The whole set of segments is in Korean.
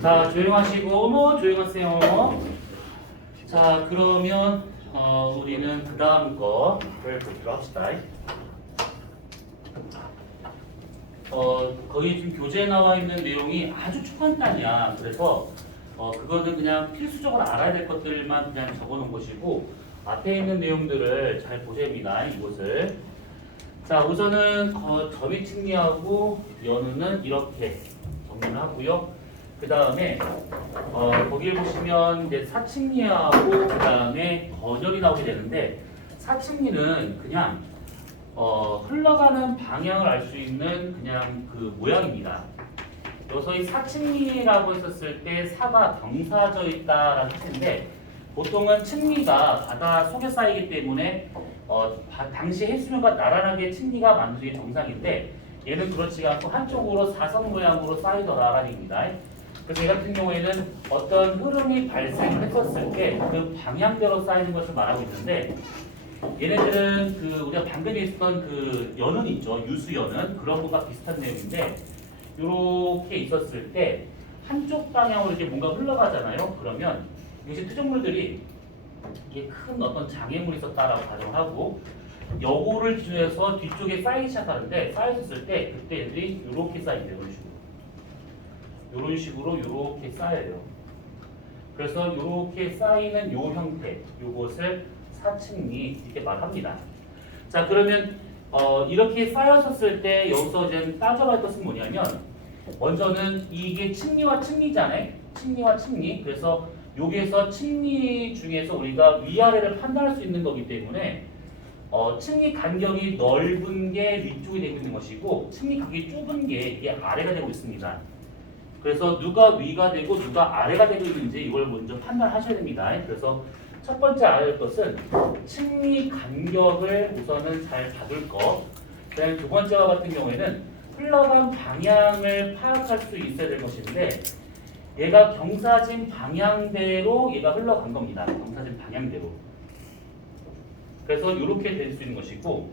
자, 조용하시고, 조용하세요. 자, 그러면 우리는 그 다음 거를 보기로 합시다. 거기 지금 교재에 나와 있는 내용이 아주 초간단이야. 그래서 그거는 그냥 필수적으로 알아야 될 것들만 그냥 적어놓은 것이고 앞에 있는 내용들을 잘 보셔야합니다. 이것을. 자, 우선은 점이 측리하고 연우는 이렇게 정리를 하고요. 그 다음에 거기에 보시면 이제 사측리하고 그 다음에 건열이 나오게 되는데 사측리는 그냥 흘러가는 방향을 알 수 있는 그냥 그 모양입니다. 여기서 이 사측리라고 했었을 때 사가 경사져 있다라는 뜻인데 보통은 측리가 바다 속에 쌓이기 때문에 당시 해수면과 나란하게 측리가 만드는 게 정상인데 얘는 그렇지 않고 한쪽으로 사선 모양으로 쌓이더라라는 얘기입니다. 그래서 이 같은 경우에는 어떤 흐름이 발생을 했었을 때 그 방향대로 쌓이는 것을 말하고 있는데 얘네들은 그 우리가 방금 있었던 그 연은 있죠. 유수연은 그런 것과 비슷한 내용인데 이렇게 있었을 때 한쪽 방향으로 이렇게 뭔가 흘러가잖아요. 그러면 이것이 투정물들이 이게 큰 어떤 장애물이 있었다라고 가정을 하고 여고를 기준으로 해서 뒤쪽에 쌓이기 시작하는데 쌓였을 때 그때 얘들이 이렇게 쌓인대요. 이런 식으로 이렇게 쌓여요. 그래서 이렇게 쌓이는 요 형태, 요것을 사측리 이렇게 말합니다. 자, 그러면 이렇게 쌓였었을 때 여기서 이제 따져볼 것은 뭐냐면 먼저는 이게 측리와 측리잖아요. 측리와 측리. 그래서 여기에서 측리 중에서 우리가 위아래를 판단할 수 있는 거기 때문에 측리 간격이 넓은 게 위쪽이 되고 있는 것이고 측리 간격이 좁은 게 이게 아래가 되고 있습니다. 그래서 누가 위가 되고 누가 아래가 되고 있는지 이걸 먼저 판단하셔야 됩니다. 그래서 첫 번째 알아야 할 것은 측리 간격을 우선은 잘 봐둘 것. 그다음에 두 번째와 같은 경우에는 흘러간 방향을 파악할 수 있어야 될 것인데 얘가 경사진 방향대로 얘가 흘러간 겁니다. 경사진 방향대로. 그래서 이렇게 될 수 있는 것이고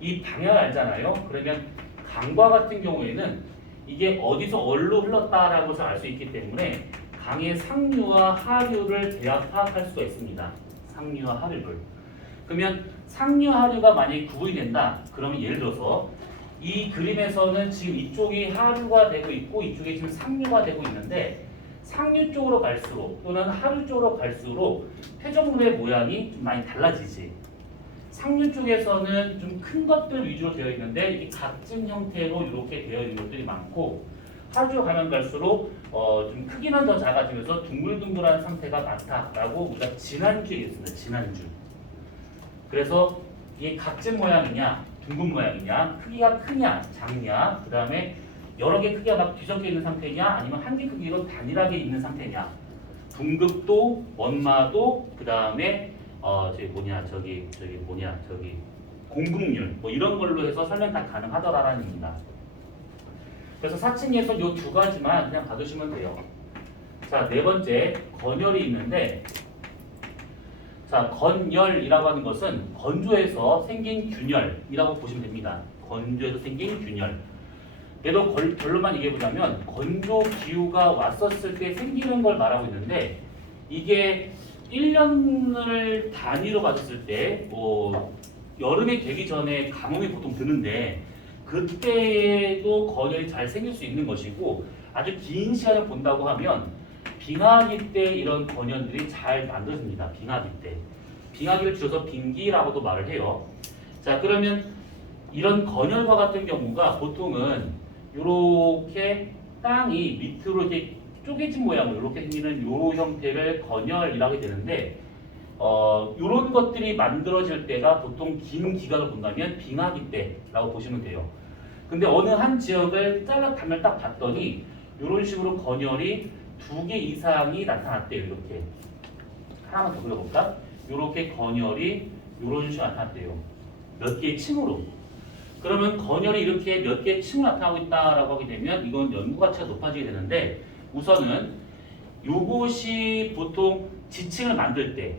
이 방향을 알잖아요. 그러면 강과 같은 경우에는 이게 어디서 어디로 흘렀다라고 해서 알 수 있기 때문에 강의 상류와 하류를 대략 파악할 수가 있습니다. 상류와 하류를. 그러면 상류 하류가 만약에 구분이 된다. 그러면 예를 들어서 이 그림에서는 지금 이쪽이 하류가 되고 있고 이쪽이 지금 상류가 되고 있는데 상류 쪽으로 갈수록 또는 하류 쪽으로 갈수록 표정물의 모양이 좀 많이 달라지지. 상류 쪽에서는 좀 큰 것들 위주로 되어 있는데 이게 각진 형태로 이렇게 되어 있는 것들이 많고 하류 가면 갈수록 좀 크기는 더 작아지면서 둥글둥글한 상태가 많다라고 우리가 지난주에 얘기했습니다. 지난주. 그래서 이게 각진 모양이냐 둥근 모양이냐 크기가 크냐 작냐 그 다음에 여러 개 크기가 막 뒤섞여 있는 상태냐 아니면 한 개 크기로 단일하게 있는 상태냐 둥급도 원마도 그 다음에 저기 공급률 뭐 이런 걸로 해서 설명 다 가능하더라라는 얘기입니다. 그래서 사칭에서 이 두 가지만 그냥 봐두시면 돼요. 자, 네 번째 건열이 있는데 자, 건열이라고 하는 것은 건조해서 생긴 균열이라고 보시면 됩니다. 건조해서 생긴 균열. 얘도 결론만 얘기해보자면 건조 기후가 왔었을 때 생기는 걸 말하고 있는데 이게 1년을 단위로 봤을 때 여름이 되기 전에 가뭄이 보통 드는데 그때도 건열이 잘 생길 수 있는 것이고 아주 긴 시간을 본다고 하면 빙하기 때 이런 건열들이 잘 만들어집니다. 빙하기 때. 빙하기를 줄여서 빙기라고도 말을 해요. 자, 그러면 이런 건열과 같은 경우가 보통은 이렇게 땅이 밑으로 이렇게 쪼개진 모양으로 이렇게 생기는 요 형태를 건열이라고 되는데 이런 것들이 만들어질 때가 보통 긴 기간을 본다면 빙하기 때라고 보시면 돼요. 근데 어느 한 지역을 잘라가면 딱 봤더니 이런 식으로 건열이 2개 이상이 나타났대요. 이렇게 하나만 더 그려볼까? 이렇게 건열이 이런 식으로 나타났대요. 몇 개의 층으로. 그러면 건열이 이렇게 몇 개의 층으로 나타나고 있다라고 하게 되면 이건 연구 가치가 높아지게 되는데 우선은 요것이 보통 지층을 만들 때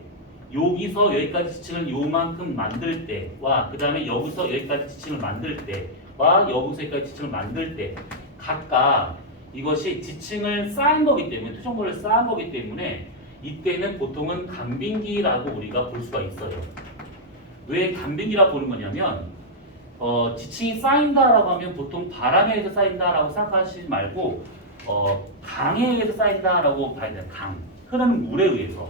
여기서 여기까지 지층을 요만큼 만들 때와 그 다음에 여기서 여기까지 지층을 만들 때와 여기서 여기까지 지층을 만들 때 각각 이것이 지층을 쌓은 거기 때문에 토종물을 쌓은 거기 때문에 이때는 보통은 간빙기라고 우리가 볼 수가 있어요. 왜 간빙기라고 보는 거냐면 지층이 쌓인다라고 하면 보통 바람에 의해서 쌓인다라고 생각하시지 말고 강에 의해서 쌓인다라고 봐야 돼요. 강, 흐르는 물에 의해서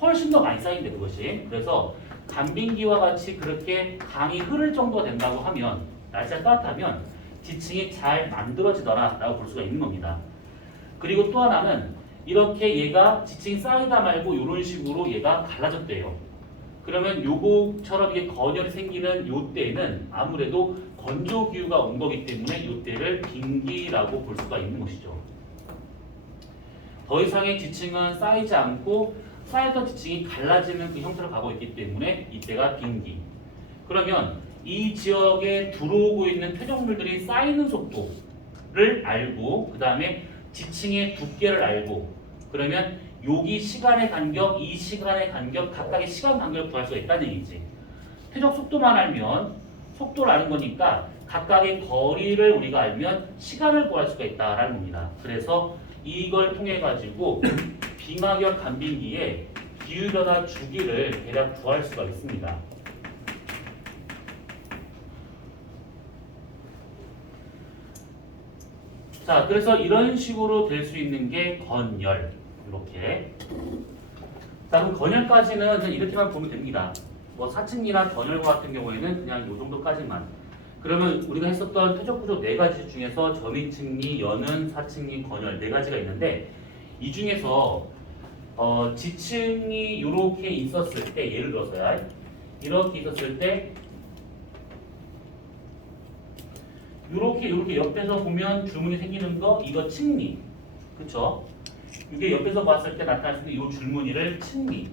훨씬 더 많이 쌓인대 그것이. 그래서 간빙기와 같이 그렇게 강이 흐를 정도가 된다고 하면 날씨가 따뜻하면 지층이 잘 만들어지더라라고 볼 수가 있는 겁니다. 그리고 또 하나는 이렇게 얘가 지층이 쌓이다 말고 이런 식으로 얘가 갈라졌대요. 그러면 요거처럼 이게 건열이 생기는 요 때는 아무래도 건조 기후가 온 거기 때문에 요 때를 빙기라고 볼 수가 있는 것이죠. 더 이상의 지층은 쌓이지 않고 쌓였던 지층이 갈라지는 그 형태로 가고 있기 때문에 이때가 빙기. 그러면 이 지역에 들어오고 있는 토종물들이 쌓이는 속도를 알고 그 다음에 지층의 두께를 알고 그러면 여기 시간의 간격, 이 시간의 간격 각각의 시간 간격을 구할 수가 있다는 얘기지. 퇴적 속도만 알면 속도를 아는 거니까 각각의 거리를 우리가 알면 시간을 구할 수가 있다라는 겁니다. 그래서 이걸 통해 가지고 빙하결 간빙기의 기후변화 주기를 대략 구할 수가 있습니다. 자, 그래서 이런 식으로 될 수 있는 게 건열. 이렇게. 자, 그럼 건열까지는 이렇게만 보면 됩니다. 뭐 사층이나 건열 같은 경우에는 그냥 이 정도까지만. 그러면 우리가 했었던 퇴적구조 4가지 중에서 점이층리, 연은, 사층리, 건열 4가지가 있는데 이 중에서 지층이 이렇게 있었을 때 예를 들어서야 이렇게 있었을 때 이렇게 옆에서 보면 줄무늬 생기는 거 이거 층리, 그쵸? 이게 옆에서 봤을 때 나타날 수 있는 이 줄무늬를 층리.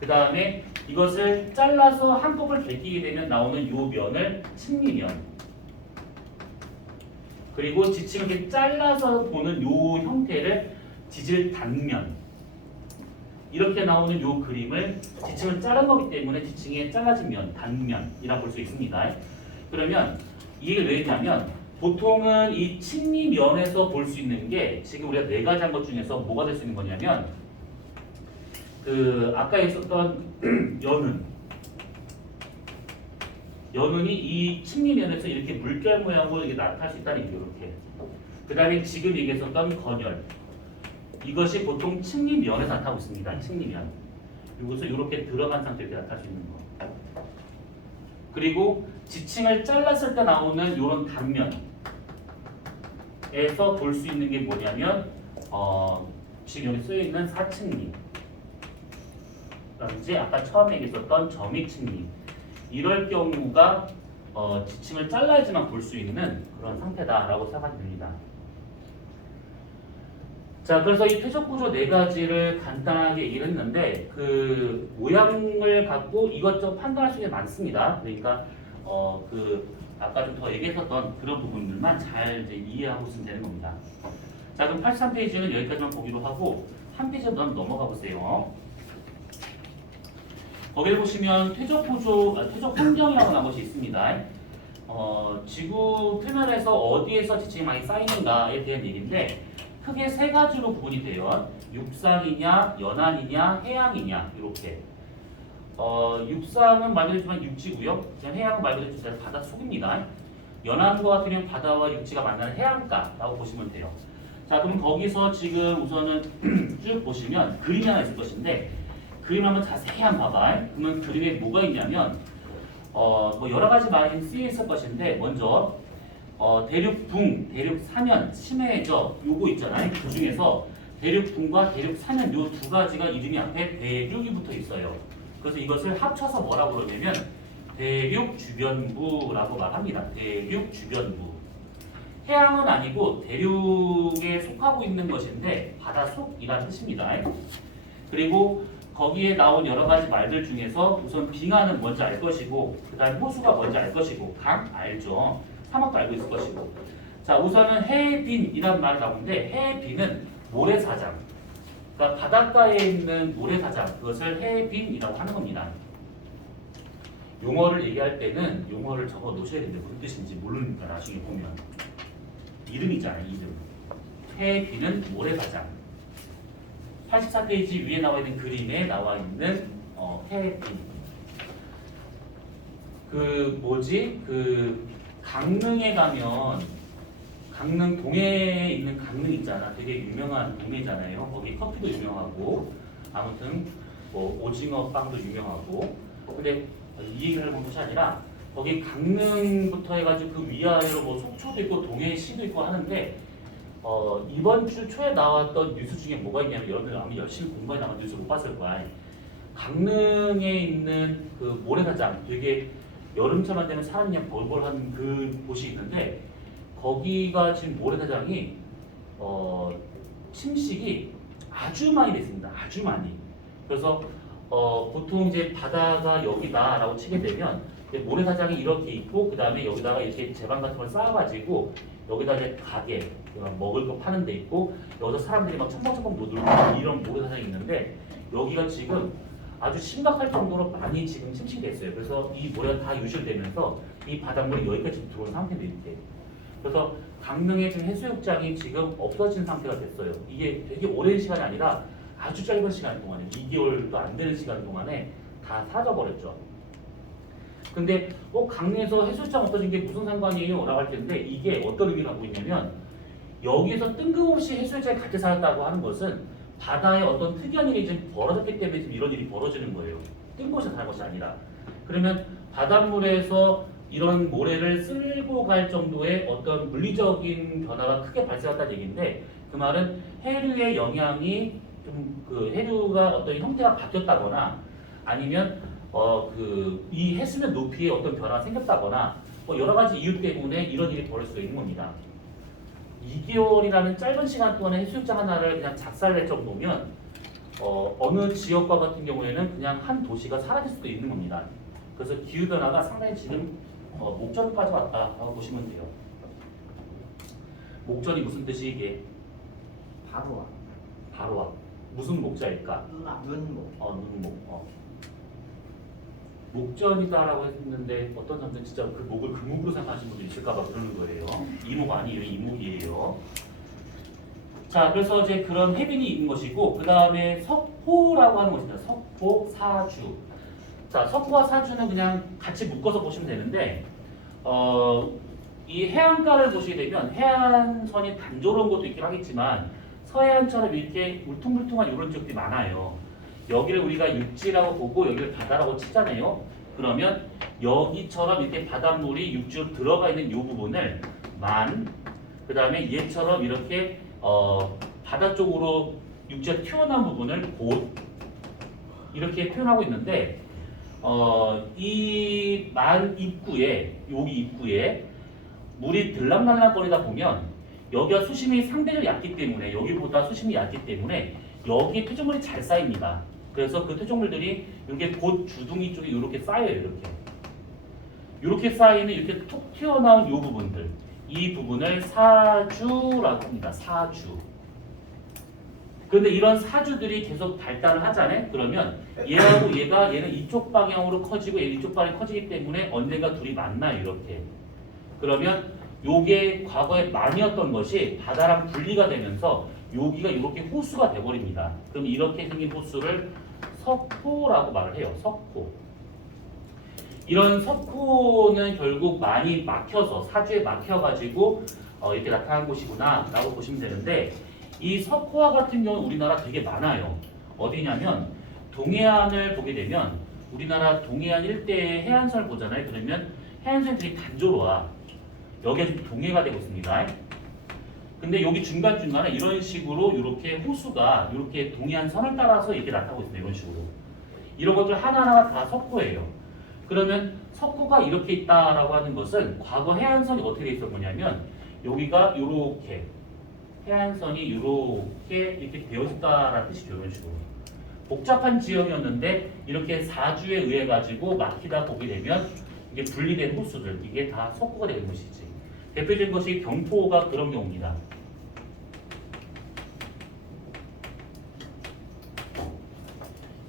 그 다음에 이것을 잘라서 한꺼번에 베끼게 되면 나오는 요 면을 층리면. 그리고 지층을 이렇게 잘라서 보는 요 형태를 지질 단면. 이렇게 나오는 요 그림을 지층을 자른 거기 때문에 지층에 잘라진 면, 단면이라고 볼 수 있습니다. 그러면 이 얘기를 왜 했냐면 보통은 이 층리면에서 볼 수 있는 게 지금 우리가 4가지 한 것 중에서 뭐가 될 수 있는 거냐면 그 아까 있었던 연운이 이 층리면에서 이렇게 물결 모양으로 이게 나타날 수 있다는 얘기예요. 이렇게. 그 다음에 지금 얘기했었던 건열. 이것이 보통 층리면에서 나타나고 있습니다. 층리면. 이것을 이렇게 들어간 상태로 이렇게 나타날 수 있는 거. 그리고 지층을 잘랐을 때 나오는 이런 단면에서 볼 수 있는 게 뭐냐면 지금 여기 쓰여 있는 사층리. 라든지 아까 처음에 얘기했었던 점이층리. 이럴 경우가 지층을 잘라야지만 볼 수 있는 그런 상태다라고 생각하면 됩니다. 자, 그래서 이 퇴적구조 4가지를 간단하게 얘기를 했는데 그 모양을 갖고 이것저것 판단할 수 있는 게 많습니다. 그러니까 아까 좀 더 얘기했었던 그런 부분들만 잘 이제 이해하고 있으면 되는 겁니다. 자, 그럼 83페이지는 여기까지만 보기로 하고 한 페이지 더 넘어가 보세요. 거기를 보시면 퇴적 환경이라고 나온 것이 있습니다. 지구 표면에서 어디에서 지층이 많이 쌓이는가에 대한 얘기인데 크게 3가지로 구분이 돼요. 육상이냐, 연안이냐, 해양이냐 이렇게. 육상은 말 그대로 육지고요. 해양은 말 그대로 바다 속입니다. 연안과 같은 경우는 바다와 육지가 만나는 해안가라고 보시면 돼요. 자, 그럼 거기서 지금 우선은 쭉 보시면 그림이 하나 있을 것인데 그림 한번 자세히 한번 봐봐. 그러면 그림에 뭐가 있냐면 뭐 여러 가지 말이 쓰여 있을 것인데 먼저 대륙붕, 대륙사면, 심해저 요거 있잖아요. 그 중에서 대륙붕과 대륙사면 요 2가지가 이름이 앞에 대륙이 붙어 있어요. 그래서 이것을 합쳐서 뭐라고 그러냐면 대륙주변부라고 말합니다. 대륙주변부. 해양은 아니고 대륙에 속하고 있는 것인데 바다 속이라는 뜻입니다. 그리고 거기에 나온 여러 가지 말들 중에서 우선 빙하는 뭔지 알 것이고 그 다음 호수가 뭔지 알 것이고 강 알죠. 사막도 알고 있을 것이고. 자, 우선은 해빈이라는 말이 나오는데 해빈은 모래사장. 그러니까 바닷가에 있는 모래사장 그것을 해빈이라고 하는 겁니다. 용어를 얘기할 때는 용어를 적어 놓으셔야 됩니다. 무슨 뜻인지 모르니까 나중에 보면. 이름이잖아요. 이름. 해비는 모래사장. 84페이지 위에 나와 있는 그림에 나와 있는 해비. 강릉에 가면 강릉 동해에 있는 강릉 있잖아. 되게 유명한 동네잖아요. 거기 커피도 유명하고 아무튼 뭐 오징어 빵도 유명하고. 근데 이 얘기를 하는 것이 아니라 거기 강릉부터 해가지고 그 위아래로 뭐 속초도 있고 동해시도 있고 하는데 이번 주 초에 나왔던 뉴스 중에 뭐가 있냐면 여러분들 아마 열심히 공부해 나간 뉴스 못 봤을 거야. 강릉에 있는 그 모래사장 되게 여름철만 되면 사람이 그냥 벌벌한 그 곳이 있는데 거기가 지금 모래사장이 침식이 아주 많이 됐습니다. 아주 많이. 그래서 보통 이제 바다가 여기다라고 치게 되면 모래사장이 이렇게 있고 그 다음에 여기다가 이렇게 제방 같은 걸 쌓아가지고 여기다 이제 가게 먹을 거 파는 데 있고 여기서 사람들이 막 첨벙첨벙 놀고 이런 모래사장이 있는데 여기가 지금 아주 심각할 정도로 많이 지금 침식됐어요. 그래서 이 모래가 다 유실되면서 이 바닷물이 여기까지 들어온 상태인데 이렇게. 그래서 강릉의 지금 해수욕장이 지금 없어진 상태가 됐어요. 이게 되게 오랜 시간이 아니라 아주 짧은 시간 동안에 2개월도 안 되는 시간 동안에 다 사라져버렸죠. 근데 강릉에서 해수욕장 없어진 게 무슨 상관이에요? 라고 할 텐데 이게 어떤 의미를 갖고 있냐면 여기서 뜬금없이 해수욕장이 같이 살았다고 하는 것은 바다에 어떤 특이한 일이 지금 벌어졌기 때문에 지금 이런 일이 벌어지는 거예요. 뜬금없이 사는 것이 아니라. 그러면 바닷물에서 이런 모래를 쓸고 갈 정도의 어떤 물리적인 변화가 크게 발생했다는 얘기인데 그 말은 해류의 영향이 좀 그 해류가 어떤 형태가 바뀌었다거나 아니면 이 해수면 높이에 어떤 변화가 생겼다거나 여러 가지 이유 때문에 이런 일이 벌어질 수가 있는 겁니다. 2개월이라는 짧은 시간 동안에 해수욕장 하나를 그냥 작살낼 정도면 어느 지역과 같은 경우에는 그냥 한 도시가 사라질 수도 있는 겁니다. 그래서 기후변화가 상당히 지금 목전까지 왔다라고 보시면 돼요. 목전이 무슨 뜻이 이게? 바로 와. 바로 와. 무슨 목자일까? 눈목. 눈목. 목전이다라고 했는데 어떤 사람들은 진짜 그 목을 금목으로 생각하시는 분도 있을까봐 그러는 거예요. 이목 아니에요, 이목이에요. 자, 그래서 이제 그런 해빈이 있는 것이고 그 다음에 석포라고 하는 것입니다. 석포, 사주. 자, 석포와 사주는 그냥 같이 묶어서 보시면 되는데 이 해안가를 보시게 되면 해안선이 단조로운 곳도 있긴 하겠지만 서해안처럼 이렇게 울퉁불퉁한 이런 지역들이 많아요. 여기를 우리가 육지라고 보고 여기를 바다라고 치잖아요. 그러면 여기처럼 이렇게 바닷물이 육지로 들어가 있는 이 부분을 그 다음에 얘처럼 이렇게 바다 쪽으로 육지가 튀어나온 부분을 곶 이렇게 표현하고 있는데 이 만 입구에 여기 입구에 물이 들락날락거리다 보면 여기가 수심이 상대적으로 얕기 때문에 여기보다 수심이 얕기 때문에 여기 퇴적물이 잘 쌓입니다. 그래서 그 퇴적물들이 이게 곶 주둥이 쪽에 이렇게 쌓여요. 이렇게 쌓이는 이렇게 툭 튀어나온 이 부분들, 이 부분을 사주라고 합니다. 사주. 그런데 이런 사주들이 계속 발달을 하잖아요. 그러면 얘는 이쪽 방향으로 커지고 얘는 이쪽 방향이 커지기 때문에 언젠가 둘이 만나요. 이렇게. 그러면 요게 과거에 만이었던 것이 바다랑 분리가 되면서 여기가 이렇게 호수가 돼버립니다. 그럼 이렇게 생긴 호수를 석포라고 말을 해요. 석포. 이런 석포는 결국 많이 막혀서 사주에 막혀가지고 이렇게 나타난 곳이구나 라고 보시면 되는데 이 석포와 같은 경우는 우리나라 되게 많아요. 어디냐면 동해안을 보게 되면 우리나라 동해안 일대의 해안선을 보잖아요. 그러면 해안선이 되게 단조로워. 여기가 지금 동해가 되고 있습니다. 근데 여기 중간중간에 이런 식으로 이렇게 호수가 이렇게 동해안 선을 따라서 이렇게 나타나고 있습니다. 이런 식으로. 이런 것들 하나하나가 다 석포예요. 그러면 석포가 이렇게 있다라고 하는 것은 과거 해안선이 어떻게 돼 있었냐면 여기가 이렇게 해안선이 이렇게 되어 있다라는 뜻이죠. 이런 식으로. 복잡한 지형이었는데 이렇게 사주에 의해 가지고 막히다 보게 되면 이게 분리된 호수들 이게 다 석포가 되는 것이지. 대표적인 것이 경포가 그런 경우입니다.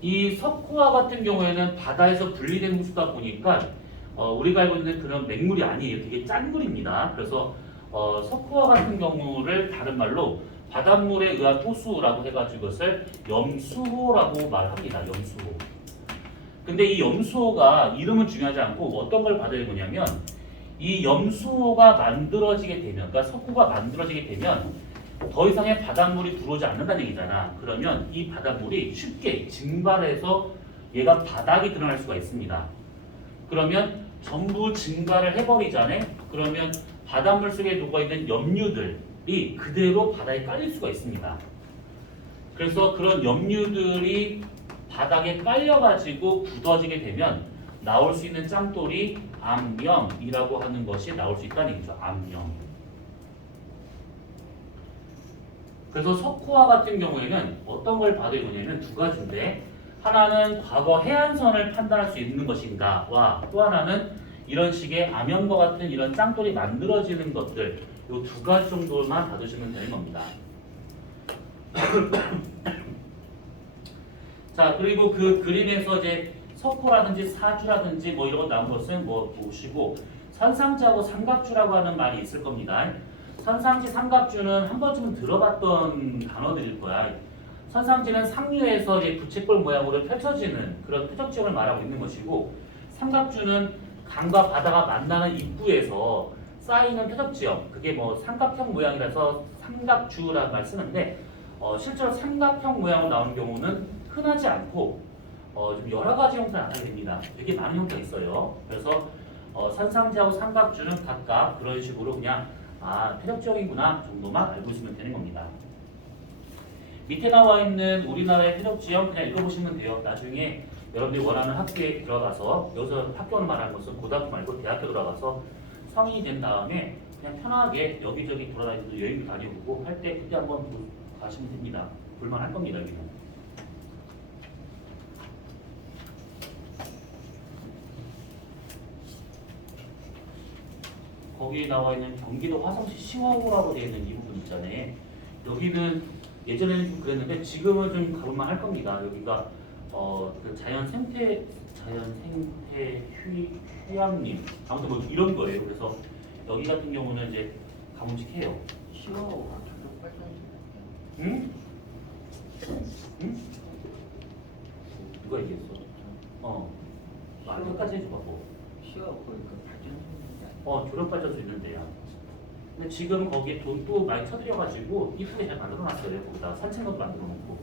이 석포와 같은 경우에는 바다에서 분리된 호수다 보니까 우리가 알고 있는 그런 맹물이 아니에요. 되게 짠 물입니다. 그래서 석호와 같은 경우를 다른 말로 바닷물에 의한 호수라고 해가지고 그것을 염수호라고 말합니다. 염수호. 근데 이 염수호가 이름은 중요하지 않고 어떤 걸 받아야 되냐면 이 염수호가 만들어지게 되면, 그러니까 석호가 만들어지게 되면 더 이상의 바닷물이 들어오지 않는다는 얘기잖아. 그러면 이 바닷물이 쉽게 증발해서 얘가 바닥이 드러날 수가 있습니다. 그러면 전부 증발을 해버리잖아요. 그러면 바닷물 속에 녹아있는 염류들이 그대로 바닥에 깔릴 수가 있습니다. 그래서 그런 염류들이 바닥에 깔려가지고 굳어지게 되면 나올 수 있는 짱돌이 암염이라고 하는 것이 나올 수 있다는 얘기죠. 암염. 그래서 석호와 같은 경우에는 어떤 걸 봐도 이거냐면 두 가지인데, 하나는 과거 해안선을 판단할 수 있는 것인가와 또 하나는 이런 식의 암염과 같은 이런 짱돌이 만들어지는 것들, 이 두 가지 정도만 받으시면 되는 겁니다. 자, 그리고 그 그림에서 이제 석호라든지 사주라든지 뭐 이런 거 나온 것은 뭐 보시고, 선상지하고 삼각주라고 하는 말이 있을 겁니다. 선상지, 삼각주는 한 번쯤은 들어봤던 단어들일 거야. 선상지는 상류에서 이제 부채꼴 모양으로 펼쳐지는 그런 표적지형을 말하고 있는 것이고, 삼각주는 강과 바다가 만나는 입구에서 쌓이는 표적지형, 그게 뭐 삼각형 모양이라서 삼각주라는 말 쓰는데, 실제로 삼각형 모양으로 나오는 경우는 흔하지 않고 좀 여러 가지 형태가 나타나게 됩니다. 되게 많은 형태가 있어요. 그래서 선상지하고 삼각주는 각각 그런 식으로 그냥 표적지형이구나 정도만 알고 있으면 되는 겁니다. 밑에 나와 있는 우리나라의 표적지형 그냥 읽어보시면 돼요. 나중에 여러분들이 원하는 학교에 들어가서, 여기서 학교를 말하는 것은 고등학교 말고 대학교 들어가서 성인이 된 다음에 그냥 편하게 여기저기 돌아다니면서 여행도 다니고 할 때 그때 한번 가시면 됩니다. 볼만할 겁니다. 여기는. 거기에 나와 있는 경기도 화성시 시화호라고 되어 있는 이 부분 있잖아요. 여기는 예전에는 좀 그랬는데 지금은 좀 가볼만 할 겁니다. 여기가 그 자연 생태 휴양림 아무튼 뭐 이런 거예요. 그래서 여기 같은 경우는 이제 가뭄직해요. 시와호가 저쪽 발전소. 응? 응? 누가 얘기했어? 끝까지 해줘봐. 시와호 거기 그 발전소 있는데 아니야? 조력발전소 있는데요. 근데 지금 거기에 돈도 많이 쳐들여가지고 이쁘게 잘 만들어놨어요. 거기다 산책로도 만들어놓고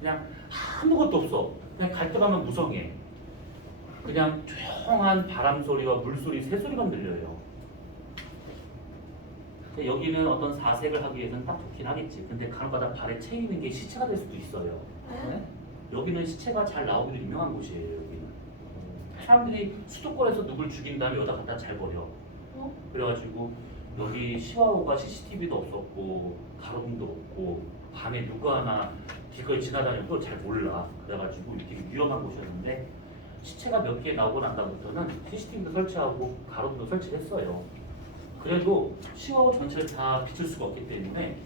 그냥 아무것도 없어. 그냥 갈 때 가면 무성해. 그냥 조용한 바람 소리와 물소리, 새소리만 들려요. 근데 여기는 어떤 사색을 하기 위해서는 딱 좋긴 하겠지. 근데 간혹가다 발에 채이는 게 시체가 될 수도 있어요. 네? 여기는 시체가 잘 나오기로 유명한 곳이에요. 여기는 사람들이 수도권에서 누굴 죽인 다음에 여기다 갖다 잘 버려. 그래가지고 여기 시와호가 CCTV도 없었고 가로등도 없고 밤에 누구 하나 길거리 지나다녀도 잘 몰라. 그래가지고 되게 위험한 곳이었는데 시체가 몇 개 나오고 난 다음부터는 CCTV도 설치하고 가로등도 설치했어요. 그래도 시와호 전체를 다 비출 수가 없기 때문에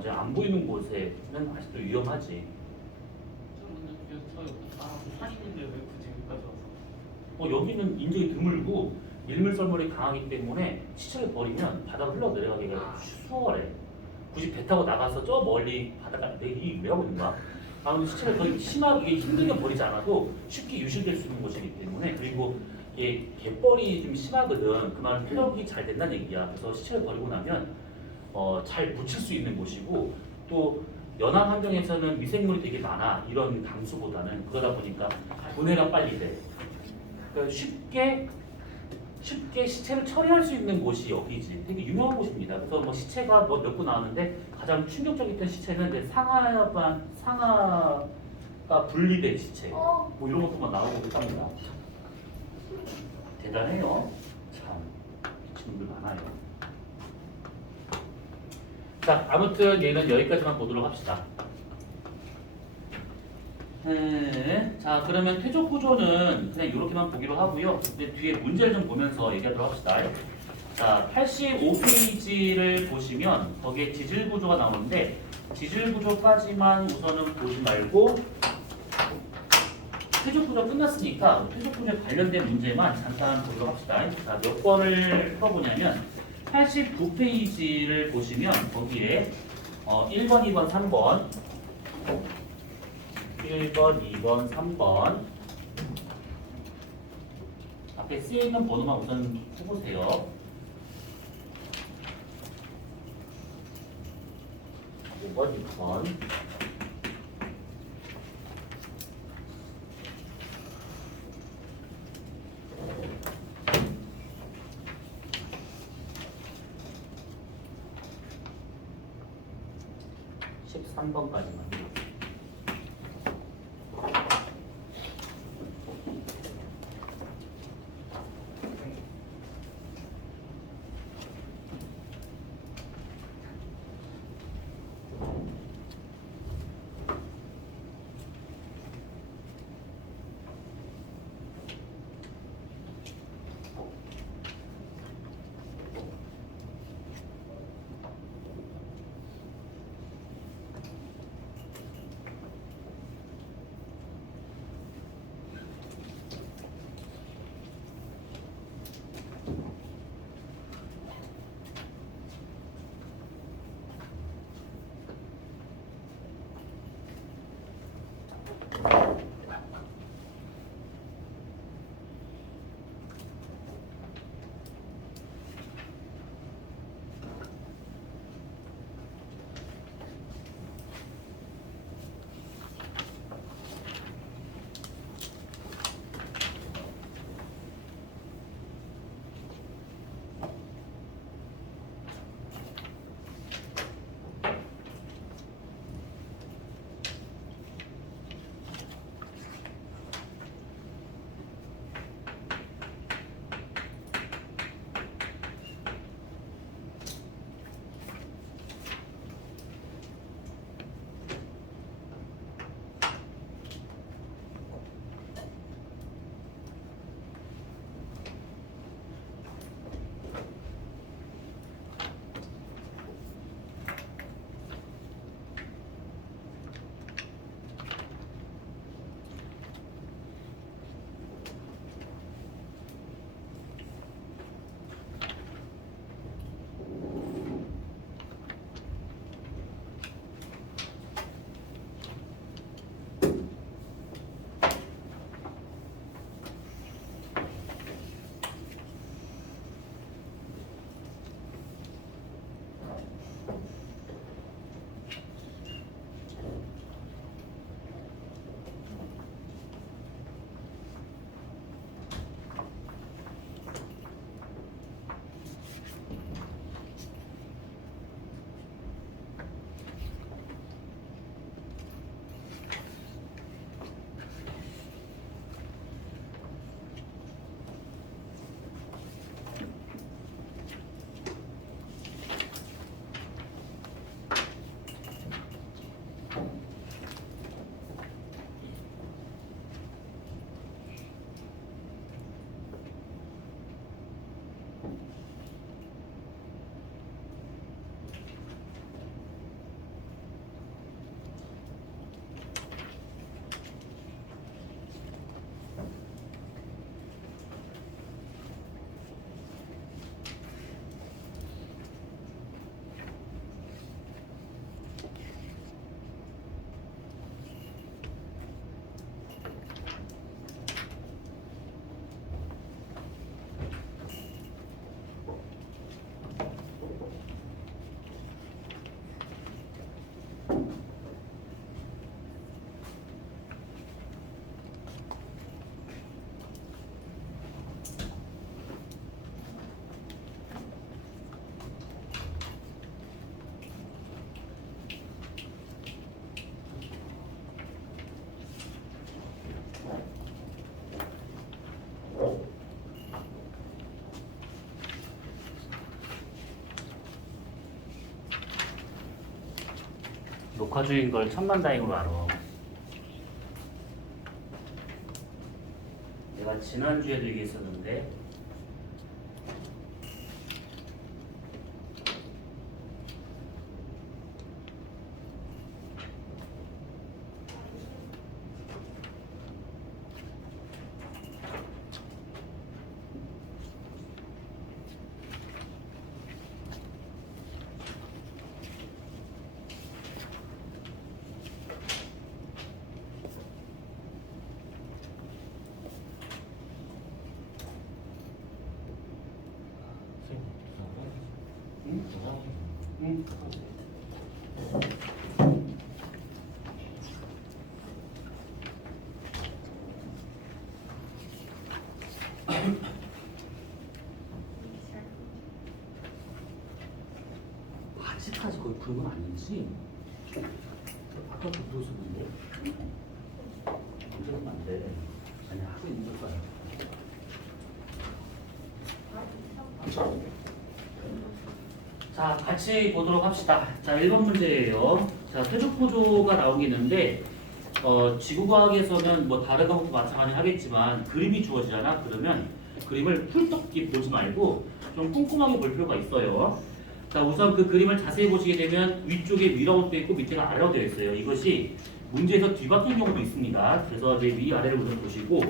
이제 안 보이는 곳에는 아직도 위험하지. 사실인데 왜 굳이 여기까지 와서? 여기는 인적이 드물고 일물썰물이 강하기 때문에 시체를 버리면 바다로 흘러 내려가기가 수월해. 굳이 배 타고 나가서 저 멀리 바다가 내기 왜 하고 있는 거야? 근데 시체를 거의 심하게 힘들게 버리지 않아도 쉽게 유실될 수 있는 곳이기 때문에, 그리고 이게 갯벌이 좀 심하거든. 그 말은 표적이 잘 된다는 얘기야. 그래서 시체를 버리고 나면 잘 묻힐 수 있는 곳이고, 또 연안 환경에서는 미생물이 되게 많아. 이런 강수보다는. 그러다 보니까 분해가 빨리 돼. 그러니까 쉽게 시체를 처리할 수 있는 곳이 여기지. 되게 유명한 곳입니다. 그래서 뭐 시체가 몇 구 나왔는데 가장 충격적이었던 시체는 이제 상하가 분리된 시체. 뭐 이런 것도 나오고 있답니다. 대단해요. 참 친구들 많아요. 자, 아무튼 얘는 여기까지만 보도록 합시다. 자, 그러면 퇴적 구조는 그냥 이렇게만 보기로 하고요. 근데 뒤에 문제를 좀 보면서 얘기하도록 합시다. 자, 85페이지를 보시면 거기에 지질 구조가 나오는데, 지질 구조까지만 우선은 보지 말고 퇴적 구조 끝났으니까 퇴적 구조에 관련된 문제만 잠깐 보도록 합시다. 자, 몇 번을 풀어보냐면 89페이지를 보시면 거기에 1번, 2번, 3번 1번, 2번, 3번 앞에 쓰여있는 번호만 우선 해보세요. 5번, 6번 13번까지만. 녹화 중인 걸 천만다행으로 알아. 내가 지난주에도 얘기했었는데 응. 아직까지 거의 부른 건 아니지? 아까 그 부르셨는데? 언제는 안 돼. 아니, 하고 있는 걸 거야. 자, 같이 보도록 합시다. 자, 1번 문제예요. 자, 퇴적구조가 나오겠는데, 지구과학에서는 뭐 다른 과목도 마찬가지 하겠지만 그림이 주어지잖아. 그러면 그림을 훌떡 보지 말고 좀 꼼꼼하게 볼 필요가 있어요. 자, 우선 그 그림을 자세히 보시게 되면 위쪽에 위라고 되어 있고 밑에가 아래로 되어 있어요. 이것이 문제에서 뒤바뀐 경우도 있습니다. 그래서 이제 위아래를 우선 보시고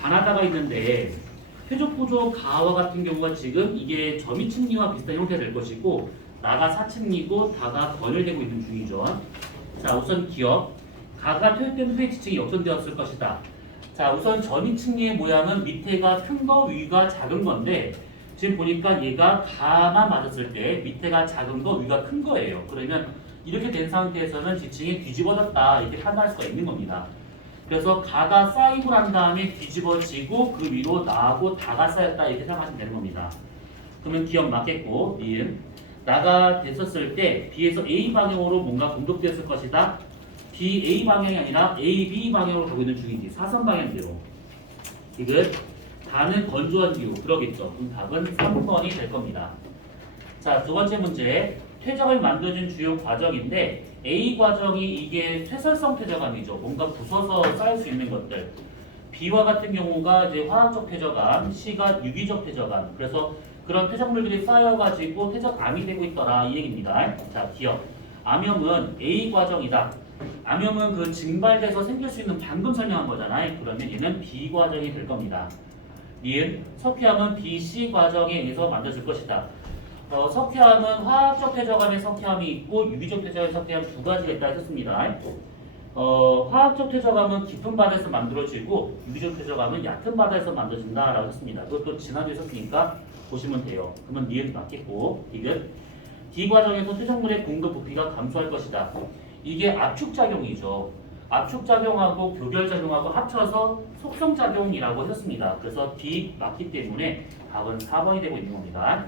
가나다가 있는데 퇴적구조 가와 같은 경우가 지금 이게 점이층리와 비슷한 형태가 될 것이고 나가 사층리고 다가 건열되고 있는 중이죠. 자, 우선 기억. 가가 퇴역된 후에 지층이 역전되었을 것이다. 자, 우선 점이층리의 모양은 밑에가 큰 거, 위가 작은 건데 지금 보니까 얘가 가만 맞았을 때 밑에가 작은 거, 위가 큰 거예요. 그러면 이렇게 된 상태에서는 지층이 뒤집어졌다 이렇게 판단할 수가 있는 겁니다. 그래서 가가 쌓이고 난 다음에 뒤집어지고 그 위로 나하고 다가 쌓였다 이렇게 생각하시면 되는 겁니다. 그러면 기억 맞겠고 니은 나가 됐었을 때 B에서 A 방향으로 뭔가 공급되었을 것이다. B A 방향이 아니라 A B 방향으로 가고 있는 중이지. 사선 방향대로. 이건 다는 건조한 기후 그러겠죠. 그럼 답은 3번이 될 겁니다. 자, 두 번째 문제. 퇴적을 만들어준 주요 과정인데 A 과정이 이게 퇴설성 퇴적암이죠. 뭔가 부서서 쌓일 수 있는 것들. B와 같은 경우가 이제 화학적 퇴적암, C가 유기적 퇴적암. 그래서 그런 퇴적물들이 쌓여가지고 퇴적암이 되고 있더라 이 얘기입니다. 자, 기억. 암염은 A 과정이다. 암염은 그 증발돼서 생길 수 있는 방금 설명한 거잖아요. 그러면 얘는 B 과정이 될 겁니다. 니은 석회암은 B, C 과정에 의해서 만들어질 것이다. 석회암은 화학적 퇴적암의 석회암이 있고 유기적 퇴적암의 석회암 두 가지가 있다 했습니다. 화학적 퇴적암은 깊은 바다에서 만들어지고 유기적 퇴적암은 얕은 바다에서 만들어진다라고 했습니다. 그것도 지난주에 썼으니까 보시면 돼요. 그러면 니은 맞겠고 이건 D 과정에서 퇴적물의 공급 부피가 감소할 것이다. 이게 압축작용이죠. 압축작용하고 교결작용하고 합쳐서 속성작용이라고 했습니다. 그래서 D 맞기 때문에 답은 4번이 되고 있는 겁니다.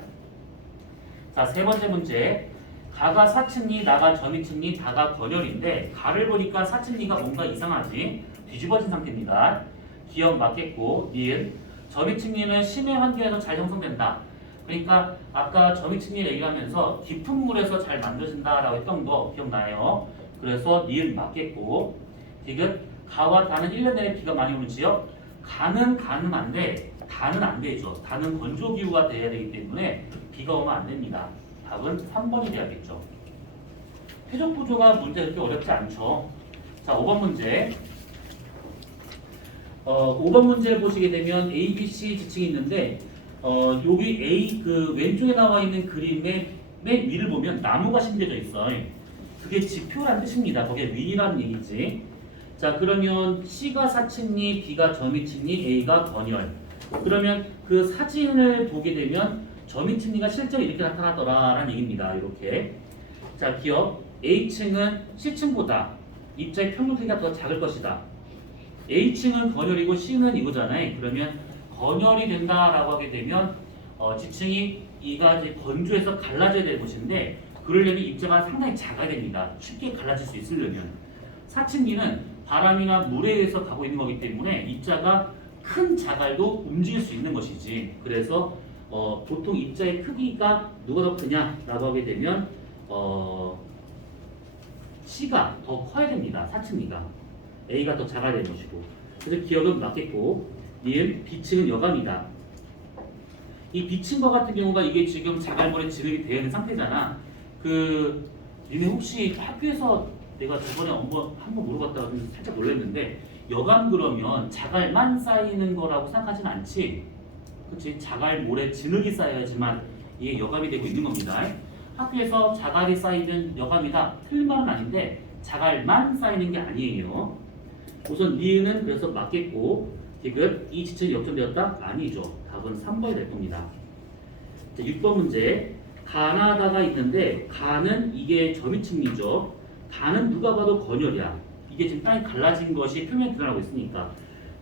자, 세 번째 문제. 가가 사층리, 나가 점이층리, 다가 건열인데 가를 보니까 사층리가 뭔가 이상하지? 뒤집어진 상태입니다. 기억 맞겠고 니은 점이층리는 심해 환경에서 잘 형성된다. 그러니까 아까 점이층리 얘기하면서 깊은 물에서 잘 만들어진다라고 했던 거 기억나요? 그래서 니은 맞겠고 지금 가와 다는 1년 내내 비가 많이 오는지요? 가는 가능한데 다는 안 되죠. 다는 건조기후가 돼야 되기 때문에 비가 오면 안 됩니다. 답은 3번이 돼야겠죠. 퇴적 구조가 문제 그렇게 어렵지 않죠. 자, 5번 문제. 5번 문제를 보시게 되면 A, B, C 지층이 있는데 여기 A 그 왼쪽에 나와 있는 그림의 맨 위를 보면 나무가 심겨져 있어요. 그게 지표란 뜻입니다. 거기에 위라는 얘기지. 자, 그러면 C가 사층리, B가 점이층리, A가 건열. 그러면 그 사진을 보게 되면 점이층리가 실제로 이렇게 나타나더라라는 얘기입니다. 이렇게. 자, 기억. A층은 C층보다 입자의 평균 크기가 더 작을 것이다. A층은 건열이고 C는 이거잖아요. 그러면 건열이 된다라고 하게 되면 지층이 이가 이제 건조해서 갈라져야 될 것인데 그러려면 입자가 상당히 작아야 됩니다. 쉽게 갈라질 수 있으려면. 사층리는 바람이나 물에 의해서 가고 있는 거기 때문에 입자가 큰 자갈도 움직일 수 있는 것이지. 그래서 보통 입자의 크기가 누가 더 크냐라고 하게 되면 C가 더 커야 됩니다. 사층리가. A가 더 작아야 되는 것이고. 그래서 기억은 맞겠고 니은 B층은 여감이다. 이 B층과 같은 경우가 이게 지금 자갈물에 진흙이 되어 있는 상태잖아. 니네 혹시 학교에서 내가 저번에 한번 물어봤다가 살짝 놀랐는데 여감 그러면 자갈만 쌓이는 거라고 생각하진 않지? 그치? 자갈물에 진흙이 쌓여야지만 이게 여감이 되고 있는 겁니다. 학교에서 자갈이 쌓이면 여감이다. 틀린 말은 아닌데 자갈만 쌓이는 게 아니에요. 우선 니은은 그래서 맞겠고 지금 이 지층이 역전되었다? 아니죠. 답은 3번이 될 겁니다. 자, 6번 문제. 가나다가 있는데 가는 이게 점이층이죠. 다는 누가 봐도 건열이야. 이게 지금 땅이 갈라진 것이 표면에 드러나고 있으니까.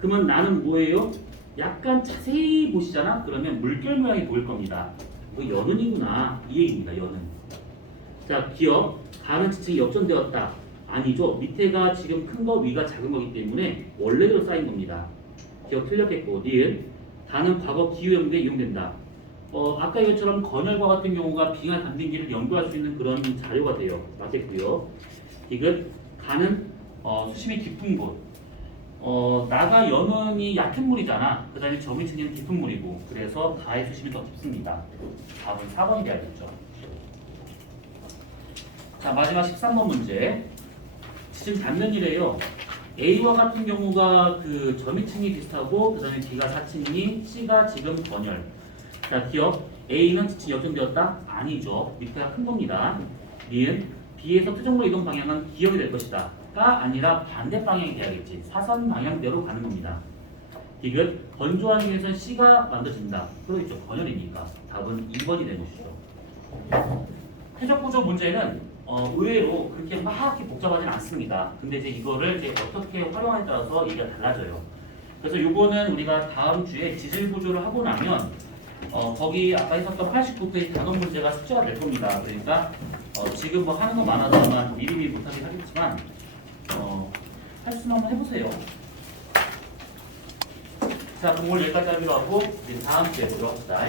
그러면 나는 뭐예요? 약간 자세히 보시잖아? 그러면 물결 모양이 보일 겁니다. 이거 연은이구나. 이 얘기입니다. 연은. 자, 기억. 가는 지층이 역전되었다. 아니죠. 밑에가 지금 큰 거, 위가 작은 거기 때문에 원래대로 쌓인 겁니다. 기억 틀렸겠고. 니은. 다는 과거 기후연구에 이용된다. 아까 이것처럼 건열과 같은 경우가 빙하 담빙기를 연구할 수 있는 그런 자료가 돼요. 맞겠고요. 디귿. 가는 수심이 깊은 곳. 나가 연은이 얕은 물이잖아. 그 다음에 점이층은 깊은 물이고. 그래서 가의 수심이 더 깊습니다. 답은 4번이 돼야겠죠. 자, 마지막 13번 문제. 지층 단면이래요. A와 같은 경우가 그 점이층이 비슷하고 그 다음에 B가 4층이니 C가 지금 건열. 자, 기억. A는 지층이 역전되었다? 아니죠. 밑에가 큰 겁니다. 니은 B에서 투정로 이동 방향은 기억이 될 것이다. 가 아니라 반대 방향이 돼야겠지. 사선 방향대로 가는 겁니다. 디귿. 건조한 중에선 C가 만들어진다. 그러겠죠. 건열이니까. 답은 2번이 되는 것이죠. 해적 구조 문제는 의외로 그렇게 막 이렇게 복잡하진 않습니다. 근데 이제 이거를 이제 어떻게 활용하에 따라서 얘기가 달라져요. 그래서 요거는 우리가 다음 주에 지질 구조를 하고 나면 거기 아까 했었던 89페이지 단원 문제가 숙제가 될 겁니다. 그러니까 지금 뭐 하는 거 많아서 아마 미리미리 못하긴 하겠지만 할 수만 한번 해보세요. 자, 그럼 오늘 여기까지 하기로 하고 이제 다음 주에 보도록 합시다.